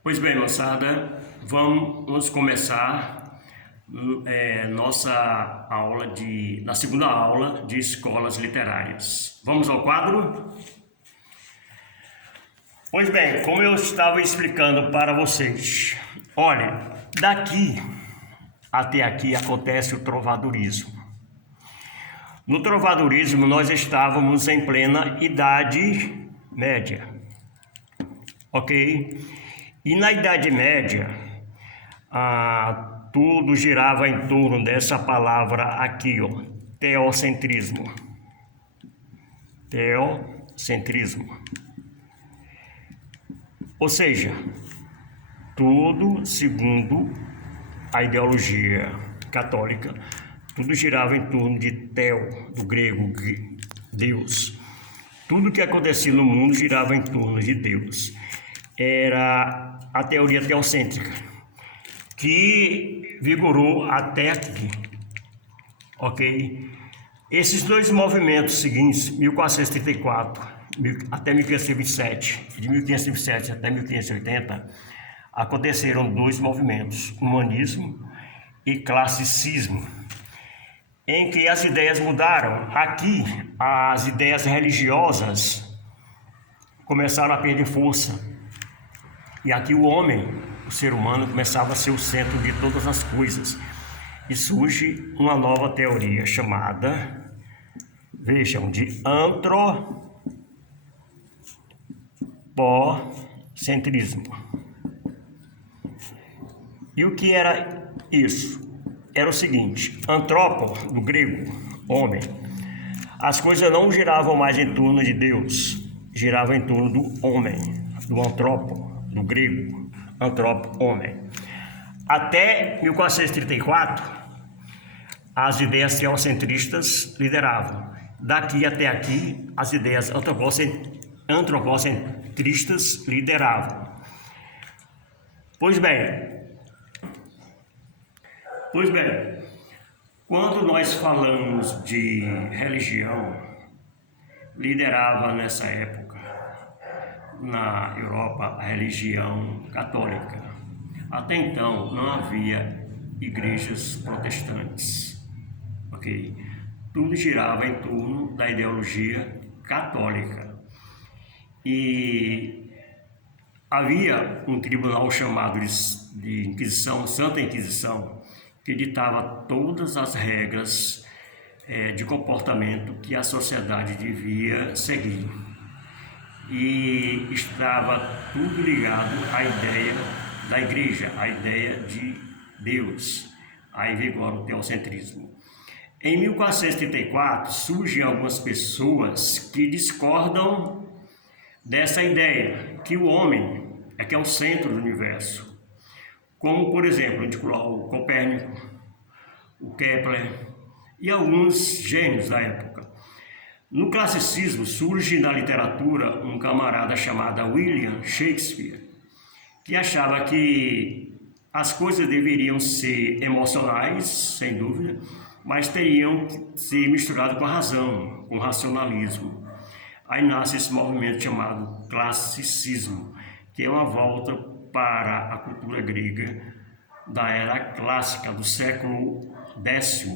Pois bem, moçada, vamos começar nossa aula na segunda aula de escolas literárias. Vamos ao quadro? Pois bem, como eu estava explicando para vocês, olha, daqui até aqui acontece o trovadorismo. No trovadorismo nós estávamos em plena Idade Média, ok? E na Idade Média, tudo girava em torno dessa palavra aqui, ó, teocentrismo. Teocentrismo. Ou seja, tudo segundo a ideologia católica, tudo girava em torno de teo, do grego Deus. Tudo que acontecia no mundo girava em torno de Deus. Era a teoria teocêntrica, que vigorou até aqui, ok? Esses dois movimentos seguintes, 1434 até 1527, de 1527 até 1580, aconteceram dois movimentos, humanismo e classicismo, em que as ideias mudaram. Aqui, as ideias religiosas começaram a perder força. E aqui o homem, o ser humano, começava a ser o centro de todas as coisas. E surge uma nova teoria chamada, vejam, de antropocentrismo. E o que era isso? Era o seguinte: antropo, do grego, homem. As coisas não giravam mais em torno de Deus, giravam em torno do homem, do antropo, do grego, antropo, homem. Até 1434, as ideias teocentristas lideravam. Daqui até aqui, as ideias antropocentristas lideravam. Pois bem, quando nós falamos de religião, liderava nessa época na Europa a religião católica. Até então não havia igrejas protestantes, ok? Tudo girava em torno da ideologia católica. E havia um tribunal chamado de Inquisição, Santa Inquisição, que ditava todas as regras de comportamento que a sociedade devia seguir. E estava tudo ligado à ideia da igreja, à ideia de Deus. Aí vigora o teocentrismo. Em 1434, surgem algumas pessoas que discordam dessa ideia, que o homem é o centro do universo. Como, por exemplo, o Copérnico, o Kepler e alguns gênios da época. No classicismo surge na literatura um camarada chamado William Shakespeare, que achava que as coisas deveriam ser emocionais, sem dúvida, mas teriam que ser misturadas com a razão, com o racionalismo. Aí nasce esse movimento chamado classicismo, que é uma volta para a cultura grega da era clássica, do século X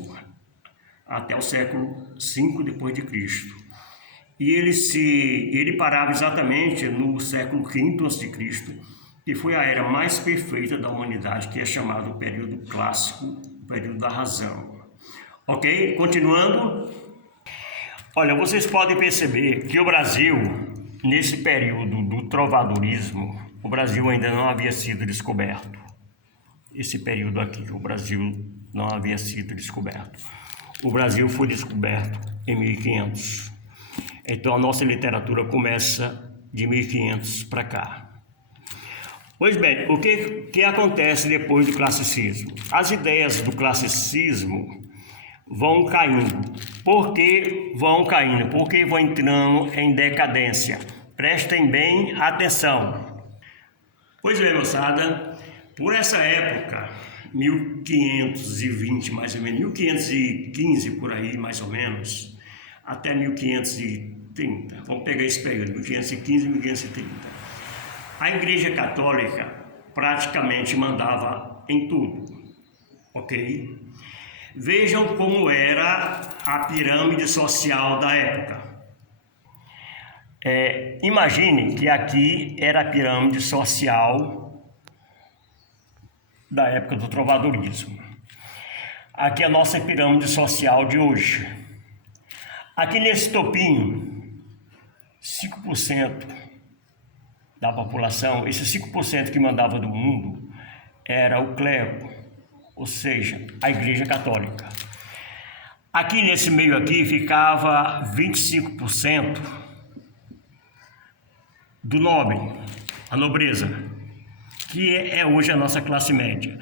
até o século V depois de Cristo. E ele parava exatamente no século V a.C., que foi a era mais perfeita da humanidade, que é chamado o período clássico, o período da razão. Ok? Continuando. Olha, vocês podem perceber que o Brasil, nesse período do trovadorismo, o Brasil ainda não havia sido descoberto. Esse período aqui, o Brasil não havia sido descoberto. O Brasil foi descoberto em 1500. Então a nossa literatura começa de 1500 para cá. Pois bem, o que acontece depois do classicismo? As ideias do classicismo vão caindo. Por que vão caindo? Porque vão entrando em decadência. Prestem bem atenção. Pois bem, moçada, por essa época, 1520 mais ou menos, 1515 por aí mais ou menos, até 1530, vamos pegar esse período, 1515 e 1530. A Igreja Católica praticamente mandava em tudo, ok? Vejam como era a pirâmide social da época. Imagine que aqui era a pirâmide social da época do trovadorismo. Aqui é a nossa pirâmide social de hoje. Aqui nesse topinho, 5% da população, esses 5% que mandava do mundo, era o clero, ou seja, a Igreja Católica. Aqui nesse meio aqui ficava 25% do nobre, a nobreza, que é hoje a nossa classe média.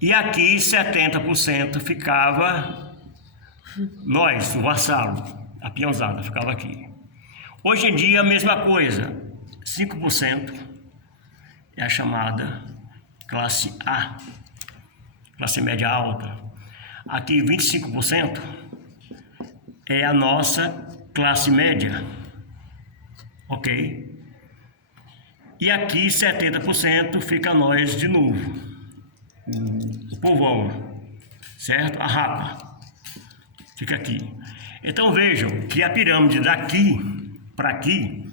E aqui 70% ficava nós, o vassalo, a peãozada, ficava aqui. Hoje em dia a mesma coisa, 5% é a chamada classe A, classe média alta. Aqui 25% é a nossa classe média, ok? E aqui 70% fica nós de novo, o povão, certo? A rapa fica aqui. Então vejam que a pirâmide daqui para aqui,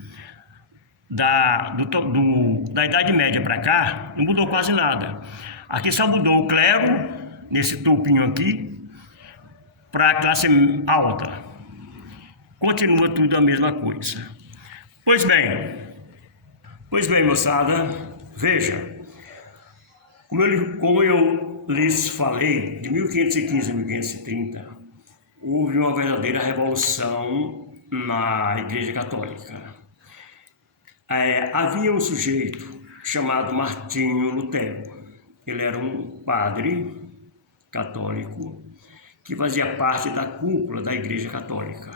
da Idade Média para cá, não mudou quase nada. Aqui só mudou o clero, nesse topinho aqui, para a classe alta. Continua tudo a mesma coisa. Pois bem, moçada, veja, como eu lhes falei, de 1515 a 1530, houve uma verdadeira revolução na Igreja Católica. Havia um sujeito chamado Martinho Lutero. Ele era um padre católico que fazia parte da cúpula da Igreja Católica.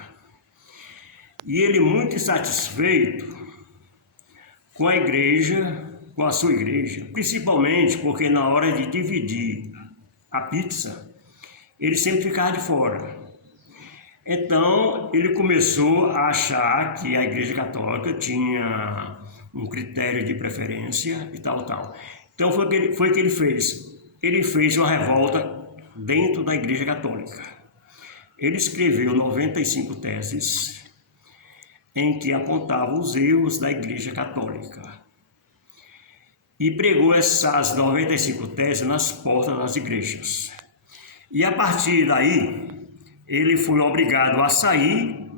E ele, muito insatisfeito com a igreja, com a sua igreja, principalmente porque na hora de dividir a pizza, ele sempre ficava de fora. Então, ele começou a achar que a Igreja Católica tinha um critério de preferência e tal. Então, foi o que ele fez. Ele fez uma revolta dentro da Igreja Católica. Ele escreveu 95 teses em que apontava os erros da Igreja Católica. E pregou essas 95 teses nas portas das igrejas. E a partir daí, ele foi obrigado a sair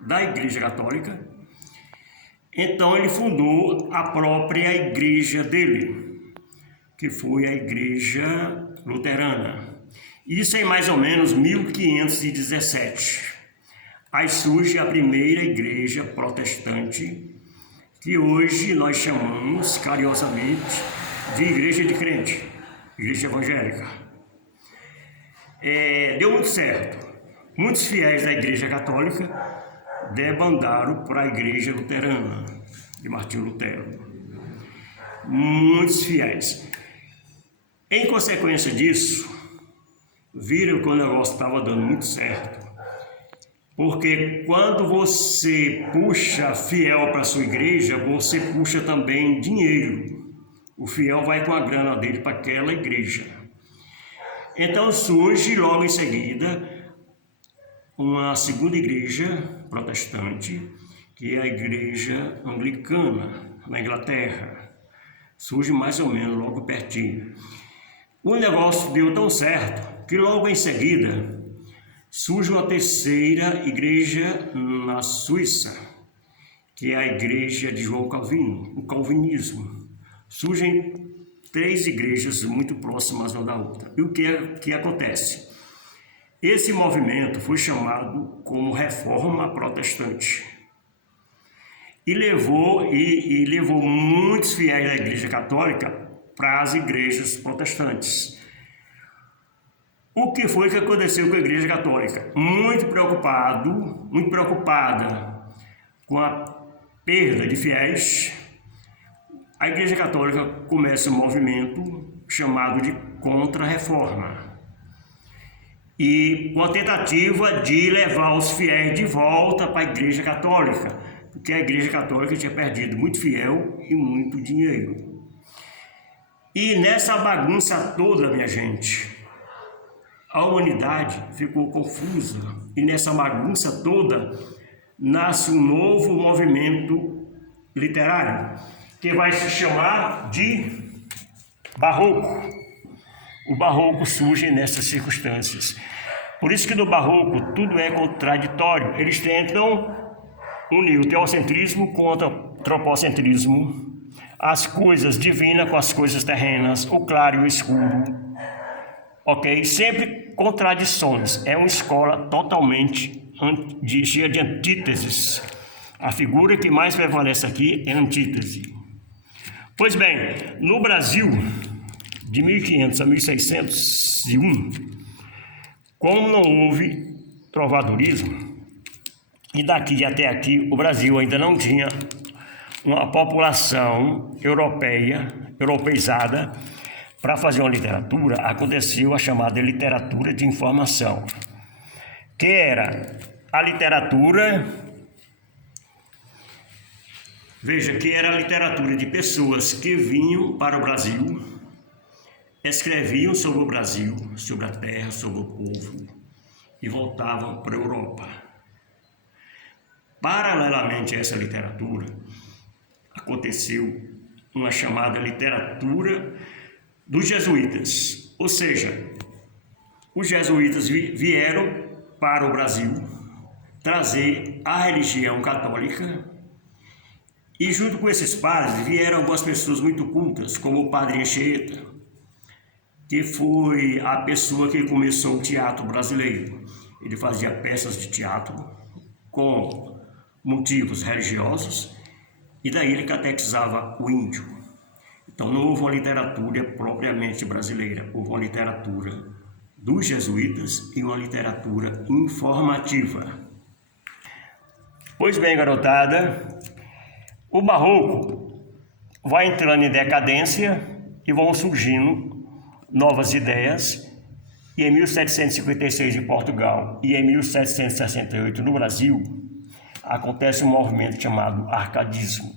da Igreja Católica. Então ele fundou a própria igreja dele, que foi a Igreja Luterana. Isso em mais ou menos 1517. Aí surge a primeira igreja protestante, que hoje nós chamamos carinhosamente de igreja de crente, igreja evangélica. Deu muito certo. Muitos fiéis da Igreja Católica debandaram para a Igreja Luterana, de Martinho Lutero. Muitos fiéis. Em consequência disso, viram que o negócio estava dando muito certo. Porque quando você puxa fiel para a sua igreja, você puxa também dinheiro. O fiel vai com a grana dele para aquela igreja. Então surge logo em seguida uma segunda igreja protestante, que é a Igreja Anglicana, na Inglaterra. Surge mais ou menos logo pertinho. O negócio deu tão certo que logo em seguida surge uma terceira igreja na Suíça, que é a Igreja de João Calvino, o calvinismo. Surgem 3 igrejas muito próximas uma da outra. E o que acontece? Esse movimento foi chamado como Reforma Protestante e levou muitos fiéis da Igreja Católica para as igrejas protestantes. O que foi que aconteceu com a Igreja Católica? Muito preocupada com a perda de fiéis, a Igreja Católica começa um movimento chamado de Contra-Reforma. E com a tentativa de levar os fiéis de volta para a Igreja Católica, porque a Igreja Católica tinha perdido muito fiel e muito dinheiro. E nessa bagunça toda, minha gente, a humanidade ficou confusa. E nessa bagunça toda, nasce um novo movimento literário, que vai se chamar de Barroco. O Barroco surge nessas circunstâncias. Por isso que no Barroco tudo é contraditório. Eles tentam unir o teocentrismo com o antropocentrismo, as coisas divinas com as coisas terrenas, o claro e o escuro, ok? Sempre contradições. É uma escola totalmente cheia de antíteses. A figura que mais prevalece aqui é a antítese. Pois bem, no Brasil, de 1500 a 1601, como não houve trovadorismo, e daqui até aqui o Brasil ainda não tinha uma população europeizada para fazer uma literatura, aconteceu a chamada literatura de informação, que era a literatura, veja, que era a literatura de pessoas que vinham para o Brasil, escreviam sobre o Brasil, sobre a terra, sobre o povo e voltavam para a Europa. Paralelamente a essa literatura, aconteceu uma chamada literatura dos jesuítas, ou seja, os jesuítas vieram para o Brasil trazer a religião católica e junto com esses padres vieram algumas pessoas muito cultas, como o padre Anchieta, que foi a pessoa que começou o teatro brasileiro. Ele fazia peças de teatro com motivos religiosos e daí ele catequizava o índio. Então não houve uma literatura propriamente brasileira, houve uma literatura dos jesuítas e uma literatura informativa. Pois bem, garotada, o Barroco vai entrando em decadência e vão surgindo novas ideias, e em 1756 em Portugal e em 1768 no Brasil, acontece um movimento chamado arcadismo.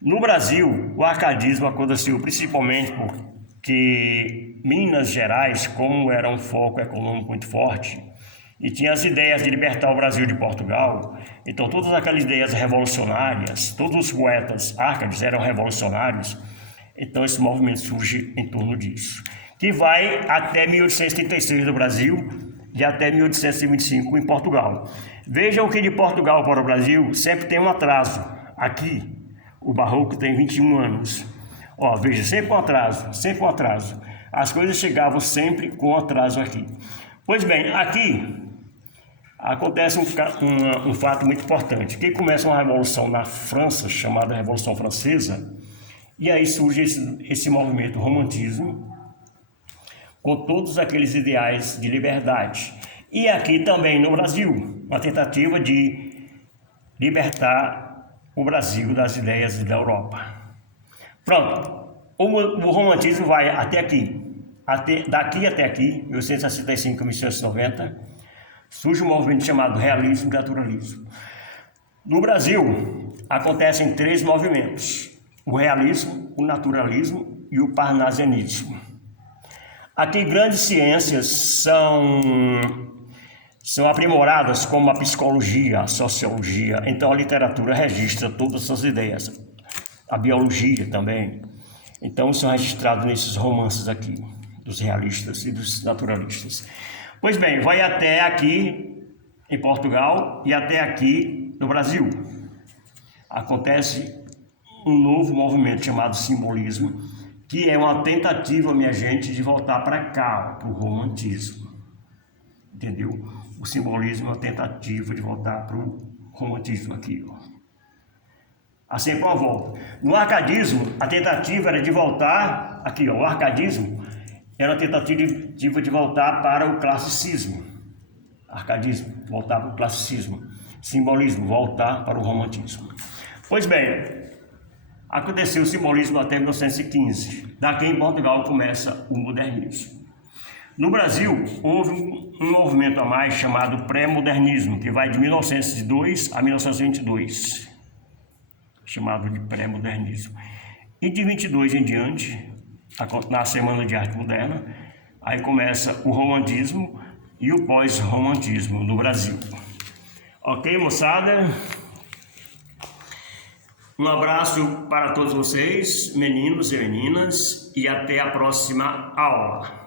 No Brasil, o arcadismo aconteceu principalmente porque Minas Gerais, como era um foco econômico muito forte, e tinha as ideias de libertar o Brasil de Portugal, então todas aquelas ideias revolucionárias, todos os poetas arcades eram revolucionários, então esse movimento surge em torno disso, que vai até 1836 no Brasil e até 1825 em Portugal. Vejam que de Portugal para o Brasil sempre tem um atraso. Aqui, o Barroco tem 21 anos. Ó, veja, sempre um atraso. As coisas chegavam sempre com atraso aqui. Pois bem, aqui acontece um fato muito importante, que começa uma revolução na França, chamada Revolução Francesa, e aí surge esse movimento romantismo, com todos aqueles ideais de liberdade. E aqui também no Brasil, uma tentativa de libertar o Brasil das ideias da Europa. Pronto, o romantismo vai até aqui, daqui até aqui, 1865 a 1890, surge um movimento chamado realismo e naturalismo. No Brasil, acontecem 3 movimentos: o realismo, o naturalismo e o parnasianismo. Aqui grandes ciências são aprimoradas, como a psicologia, a sociologia. Então a literatura registra todas essas ideias, a biologia também. Então são registrados nesses romances aqui, dos realistas e dos naturalistas. Pois bem, vai até aqui em Portugal e até aqui no Brasil. Acontece um novo movimento chamado simbolismo, que é uma tentativa, minha gente, de voltar para cá, para o romantismo. Entendeu? O simbolismo é uma tentativa de voltar para o romantismo aqui, ó. Assim por uma volta. No arcadismo, a tentativa era de voltar, aqui ó, o arcadismo era uma tentativa de voltar para o classicismo. Arcadismo, voltar para o classicismo. Simbolismo, voltar para o romantismo. Pois bem, aconteceu o simbolismo até 1915. Daqui em Portugal começa o modernismo. No Brasil, houve um movimento a mais chamado pré-modernismo, que vai de 1902 a 1922, chamado de pré-modernismo. E de 22 em diante, na Semana de Arte Moderna. Aí começa o romantismo e o pós-romantismo no Brasil. Ok, moçada? Um abraço para todos vocês, meninos e meninas, e até a próxima aula.